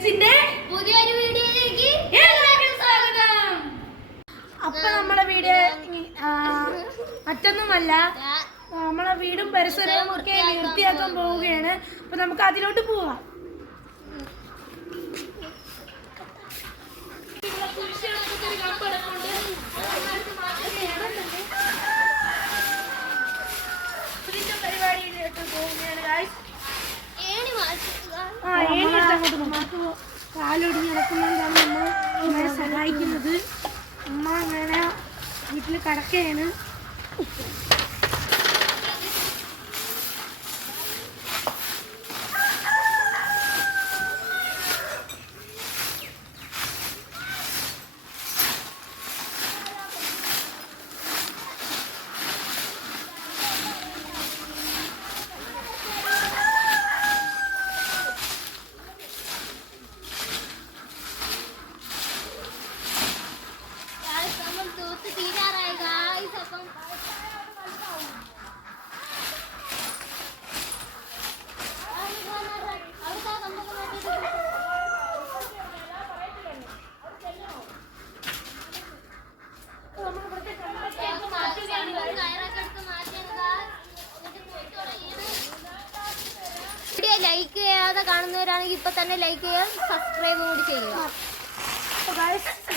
ഫ്രണ്ട്സിന്റെ പുതിയൊരു വീഡിയോയിലേക്ക് എല്ലാവർക്കും സ്വാഗതം. അപ്പൊ നമ്മുടെ വീഡിയോ മറ്റൊന്നുമല്ല, നമ്മളെ വീടും പരിസരവും ഒക്കെ വൃത്തിയാക്കാൻ പോവുകയാണ്. അപ്പൊ നമുക്ക് അതിലോട്ട് പോവാം. പരിപാടിയിലോട്ട് പോവുകയാണ് ഗായ്സ്. കാലൊടിഞ്ഞ് കിടക്കുന്നതുകൊണ്ടാണ് നമ്മൾ നമ്മളെ സഹായിക്കുന്നത്. അമ്മ അങ്ങനെ വീട്ടിൽ കിടക്കുകയാണ്. ലൈക്ക് ചെയ്യാതെ കാണുന്നവരാണെങ്കിൽ ഇപ്പൊ തന്നെ ലൈക്ക് ചെയ്യാൻ സബ്സ്ക്രൈബ് കൂടി ചെയ്യുക.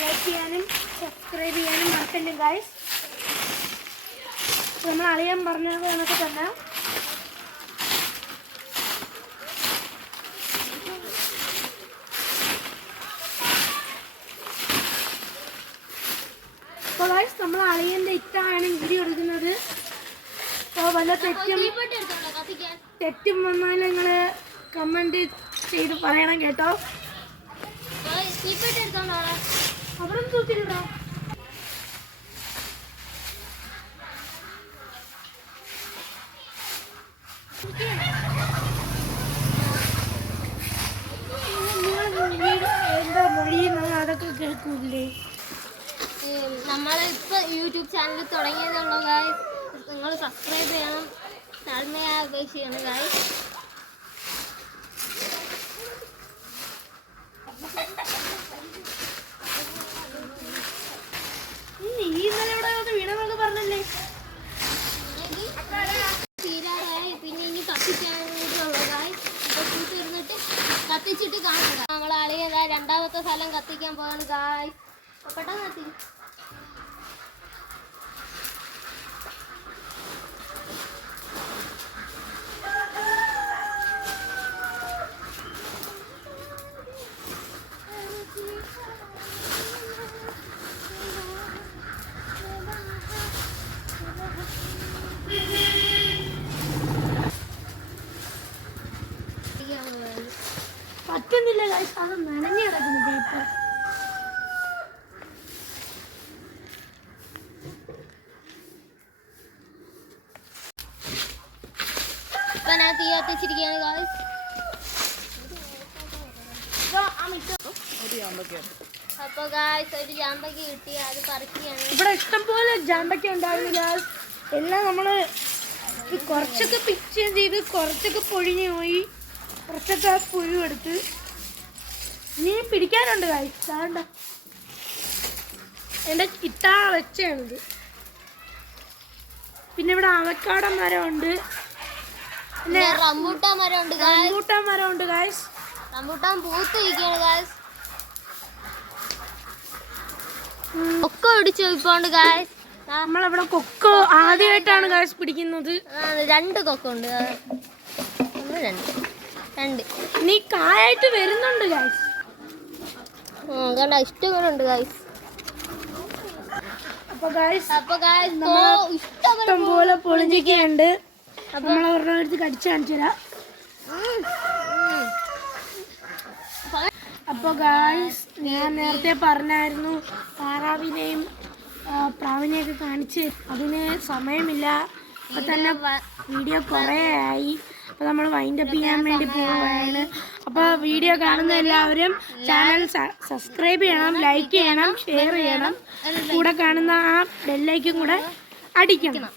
ലൈക്ക് ചെയ്യാനും സബ്സ്ക്രൈബ് ചെയ്യാനും മറക്കല്ലേ ഗായ്സ്. നമ്മൾ അറിയാൻ പറഞ്ഞത് കണക്ക് തന്നെ അപ്പോൾ ഗായ്സ് നമ്മൾ അളിയൻ്റെ ഇട്ടാണ് വീഡിയോ എടുക്കുന്നത്. അപ്പോൾ വല്ല തെറ്റും വന്നാൽ നിങ്ങൾ കമൻറ്റ് ചെയ്ത് പറയണം കേട്ടോ. അവിടെ തൂത്തിട്ടോ. എന്താ മൊഴിയുന്നത് അതൊക്കെ കേൾക്കൂലേ? നമ്മളിപ്പോ യൂട്യൂബ് ചാനൽ തുടങ്ങിയതുള്ളൂ ഗായ്സ്. നിങ്ങൾ സബ്സ്ക്രൈബ് ചെയ്യണം, താഴ്മയാ അപേക്ഷിക്കണം ഗായ്സ്. പിന്നെ ഇനി കത്തിക്കാനുള്ള ഗായ്സ്. ഇപ്പൊ കൂട്ടിരുന്നിട്ട് കത്തിച്ചിട്ട് കാണുക. നമ്മളെ അളിയതാ രണ്ടാമത്തെ സ്ഥലം കത്തിക്കാൻ പോവാണ് ഗായ്സ്. പെട്ടെന്ന് കത്തി. പറ്റുന്നില്ല ഗായ്സ്, അത് നനഞ്ഞു കിടക്കുന്നു പേപ്പർ. ഇപ്പൊ ഞാൻ തീ കത്തിച്ചിരിക്കുകയാണ് ഗായ്സ്. അപ്പൊ ഗായ്സ് ഒരു ജാമ്പയ്ക്ക് കിട്ടി, അത് പറിക്കുകയാണ്. ഇവിടെ ഇഷ്ടംപോലെ ജാമ്പയ്ക്ക ഉണ്ടായിരുന്നു ഗായ്സ്. എല്ലാം നമ്മള് കുറച്ചൊക്കെ പിച്ച് ചെയ്ത് കുറച്ചൊക്കെ പൊഴിഞ്ഞു പോയി, കുറച്ചൊക്കെ പുഴു എടുത്ത് ഇനി പിടിക്കാനുണ്ട് ഗായ്സ്. വേണ്ട, എൻ്റെ ഇട്ടാ വെച്ചാണിത്. പിന്നെ ഇവിടെ അവക്കാട മരമുണ്ട്, പിന്നെ റംബൂട്ടാൻ മരമുണ്ട് ഗായ്സ്. റംബൂട്ടാൻ പൂത്ത് ഇരിക്കുകയാണ് ഗായ്സ്. കൊക്കോ പിടിച്ചു ഇപ്പോണ്ട് ഗായ്സ്. നമ്മളിവിടെ കൊക്കോ ആദ്യമായിട്ടാണ് ഗായ്സ് പിടിക്കുന്നത്. 2 കൊക്കോ ഉണ്ട്, 2 ഇനി കായായിട്ട് വരുന്നുണ്ട് ഗായ്സ്. കണ്ട ഇഷ്ടംപോലെ ഗായ്സ്. അപ്പൊ ഗായ്സ് ഇഷ്ടംപോലെ പൊളിഞ്ഞിക്കുണ്ട്. നമ്മളവരുടെ അടുത്ത് കടിച്ചു കാണിച്ചു തരാം. അപ്പൊ ഗായ്സ് ഞാൻ നേരത്തെ പറഞ്ഞായിരുന്നു താറാവിനെയും പ്രാവിനെയൊക്കെ കാണിച്ച്, അതിന് സമയമില്ല. അപ്പൊ തന്നെ വീഡിയോ കുറേ ആയി. അപ്പോൾ നമ്മൾ വൈൻഡപ്പ് ചെയ്യാൻ വേണ്ടി പോവുകയാണ്. അപ്പോൾ വീഡിയോ കാണുന്ന എല്ലാവരും ചാനൽ സബ്സ്ക്രൈബ് ചെയ്യണം, ലൈക്ക് ചെയ്യണം, ഷെയർ ചെയ്യണം. കൂടെ കാണുന്ന ആ ബെല്ലൈക്കും കൂടെ അടിക്കണം.